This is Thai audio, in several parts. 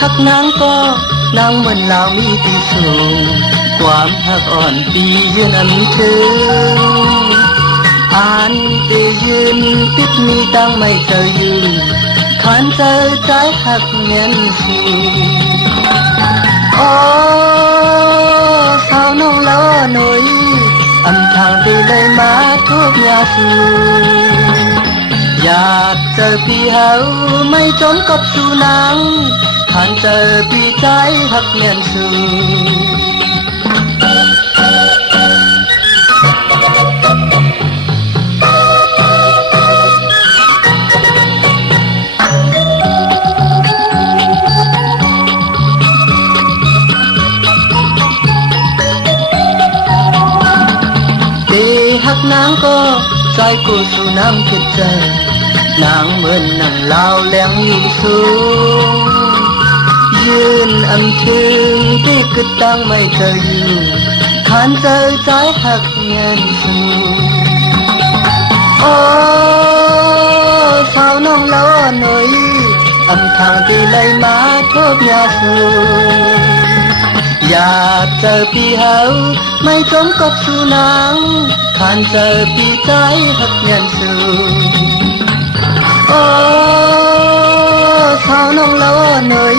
ฮักนางก็นางเหมือนลาวมีตีสูงความฮักอ่อนปียืนอันถึงอ่านเตยืนปิดมีตังไม่เจอยืนขานเจอใจฮักเงินสูโอ้สาวน้องล้อหนุ่ยอำทางไปเลยมาทุกยาสูอยากเจอพี่เฮาไม่จมกับสู่นางขานเจอพี่ใจฮักเงินสูฮักนางก็ใจกูสู่น้ำคิดใจนางเหมือนนางลาวแหลงอยู่สูงยืนอำถึงที่กึดตังไม่เคยอยู่ขานเจอใจฮักเงินสูโอ้สาวน้องล้อหน่อยอำทางที่เลยมาทบยาสูอยากเจอพี่เฮาไม่จมกับสู่นางขานเจอพี่ใจฮักเงินสูโอ้สาวน้องล้อหน่อย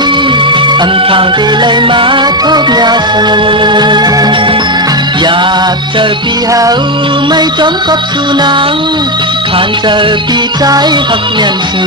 อำทางที่เลยมาทบยาสูอยากเจอพี่เฮาไม่จมกับสู่นางขานเจอพี่ใจฮักเงินสู